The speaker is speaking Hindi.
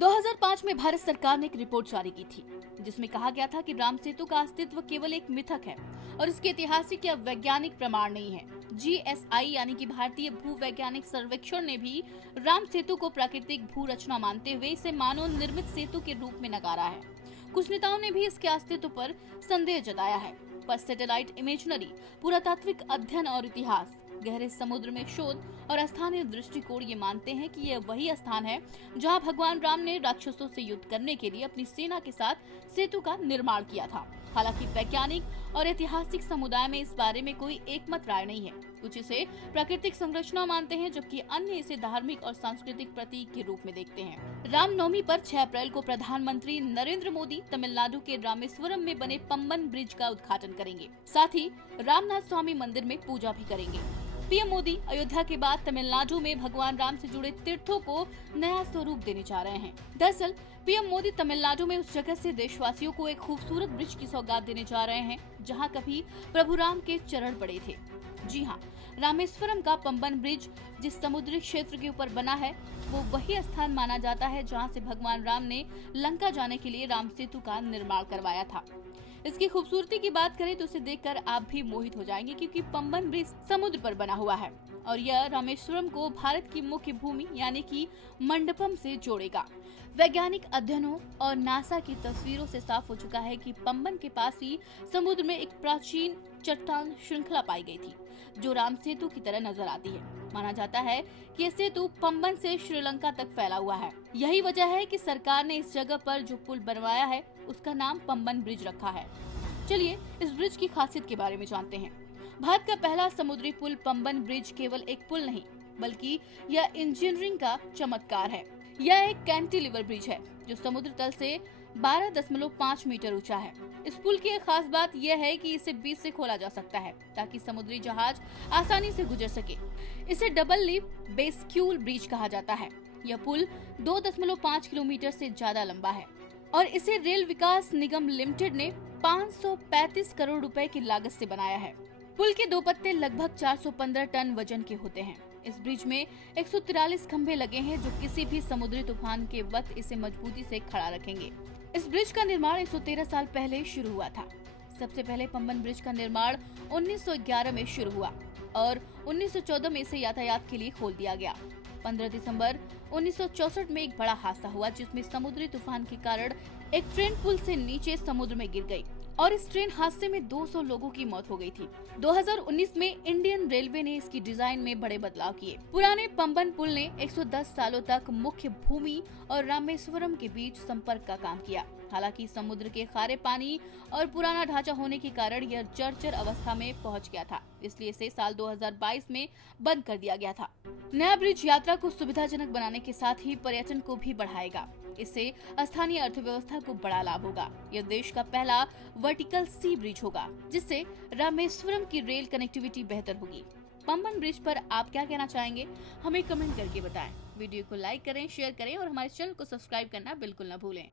2005 में भारत सरकार ने एक रिपोर्ट जारी की थी जिसमें कहा गया था कि राम सेतु का अस्तित्व केवल एक मिथक है और इसके ऐतिहासिक या वैज्ञानिक प्रमाण नहीं है। GSI यानी कि भारतीय भूवैज्ञानिक सर्वेक्षण ने भी राम सेतु को प्राकृतिक भू रचना मानते हुए इसे मानव निर्मित सेतु के रूप में नकारा है। कुछ नेताओं ने भी इसके अस्तित्व पर संदेह जताया है, पर सैटेलाइट इमेजरी, पुरातात्विक अध्ययन और इतिहास, गहरे समुद्र में शोध और स्थानीय दृष्टिकोण ये मानते हैं कि यह वही स्थान है जहां भगवान राम ने राक्षसों से युद्ध करने के लिए अपनी सेना के साथ सेतु का निर्माण किया था। हालांकि वैज्ञानिक और ऐतिहासिक समुदाय में इस बारे में कोई एकमत राय नहीं है। कुछ इसे प्राकृतिक संरचना मानते हैं जबकि अन्य इसे धार्मिक और सांस्कृतिक प्रतीक के रूप में देखते हैं। रामनवमी पर 6 अप्रैल को प्रधानमंत्री नरेंद्र मोदी तमिलनाडु के रामेश्वरम में बने पंबन ब्रिज का उद्घाटन करेंगे। साथ ही रामनाथ स्वामी मंदिर में पूजा भी करेंगे। पीएम मोदी अयोध्या के बाद तमिलनाडु में भगवान राम से जुड़े तीर्थों को नया स्वरूप देने जा रहे हैं। दरअसल पीएम मोदी तमिलनाडु में उस जगह से देशवासियों को एक खूबसूरत ब्रिज की सौगात देने जा रहे हैं जहां कभी प्रभु राम के चरण पड़े थे। जी हाँ, रामेश्वरम का पंबन ब्रिज जिस समुद्री क्षेत्र के ऊपर बना है वो वही स्थान माना जाता है जहां से भगवान राम ने लंका जाने के लिए राम सेतु का निर्माण करवाया था। इसकी खूबसूरती की बात करें तो इसे देखकर आप भी मोहित हो जाएंगे क्योंकि पंबन ब्रिज समुद्र पर बना हुआ है और यह रामेश्वरम को भारत की मुख्य भूमि यानी कि मंडपम से जोड़ेगा। वैज्ञानिक अध्ययनों और नासा की तस्वीरों से साफ हो चुका है कि पंबन के पास ही समुद्र में एक प्राचीन चट्टान श्रृंखला पाई गई थी जो राम सेतु की तरह नजर आती है। माना जाता है कि यह सेतु पंबन से श्रीलंका तक फैला हुआ है। यही वजह है कि सरकार ने इस जगह पर जो पुल बनवाया है उसका नाम पंबन ब्रिज रखा है। चलिए इस ब्रिज की खासियत के बारे में जानते हैं। भारत का पहला समुद्री पुल पंबन ब्रिज केवल एक पुल नहीं बल्कि यह इंजीनियरिंग का चमत्कार है। यह एक कैंटिलीवर ब्रिज है जो समुद्र तल से 12.5 मीटर ऊंचा है। इस पुल की एक खास बात यह है कि इसे बीच से खोला जा सकता है ताकि समुद्री जहाज आसानी से गुजर सके। इसे डबल लीफ बेस्क्यूल ब्रिज कहा जाता है। यह पुल 2.5 किलोमीटर से ज्यादा लंबा है और इसे रेल विकास निगम लिमिटेड ने 535 करोड़ रुपए की लागत से बनाया है। पुल के 2 पत्ते लगभग 415 टन वजन के होते हैं। इस ब्रिज में 143 खंभे लगे हैं जो किसी भी समुद्री तूफान के वक्त इसे मजबूती से खड़ा रखेंगे। इस ब्रिज का निर्माण 113 साल पहले शुरू हुआ था। सबसे पहले पंबन ब्रिज का निर्माण 1911 में शुरू हुआ और 1914 में इसे यातायात के लिए खोल दिया गया। 15 दिसंबर 1964 में एक बड़ा हादसा हुआ जिसमें समुद्री तूफान के कारण एक ट्रेन पुल से नीचे समुद्र में गिर गई और इस ट्रेन हादसे में 200 लोगों की मौत हो गई थी। 2019 में इंडियन रेलवे ने इसकी डिजाइन में बड़े बदलाव किए। पुराने पंबन पुल ने 110 सालों तक मुख्य भूमि और रामेश्वरम के बीच संपर्क का काम किया। हालांकि समुद्र के खारे पानी और पुराना ढांचा होने के कारण यह जर्जर अवस्था में पहुंच गया था, इसलिए इसे साल 2022 में बंद कर दिया गया था। नया ब्रिज यात्रा को सुविधाजनक बनाने के साथ ही पर्यटन को भी बढ़ाएगा। इससे स्थानीय अर्थव्यवस्था को बड़ा लाभ होगा। यह देश का पहला वर्टिकल सी ब्रिज होगा जिससे रामेश्वरम की रेल कनेक्टिविटी बेहतर होगी। पंबन ब्रिज पर आप क्या कहना चाहेंगे, हमें कमेंट करके बताएं। वीडियो को लाइक करें, शेयर करें और हमारे चैनल को सब्सक्राइब करना बिल्कुल न भूलें।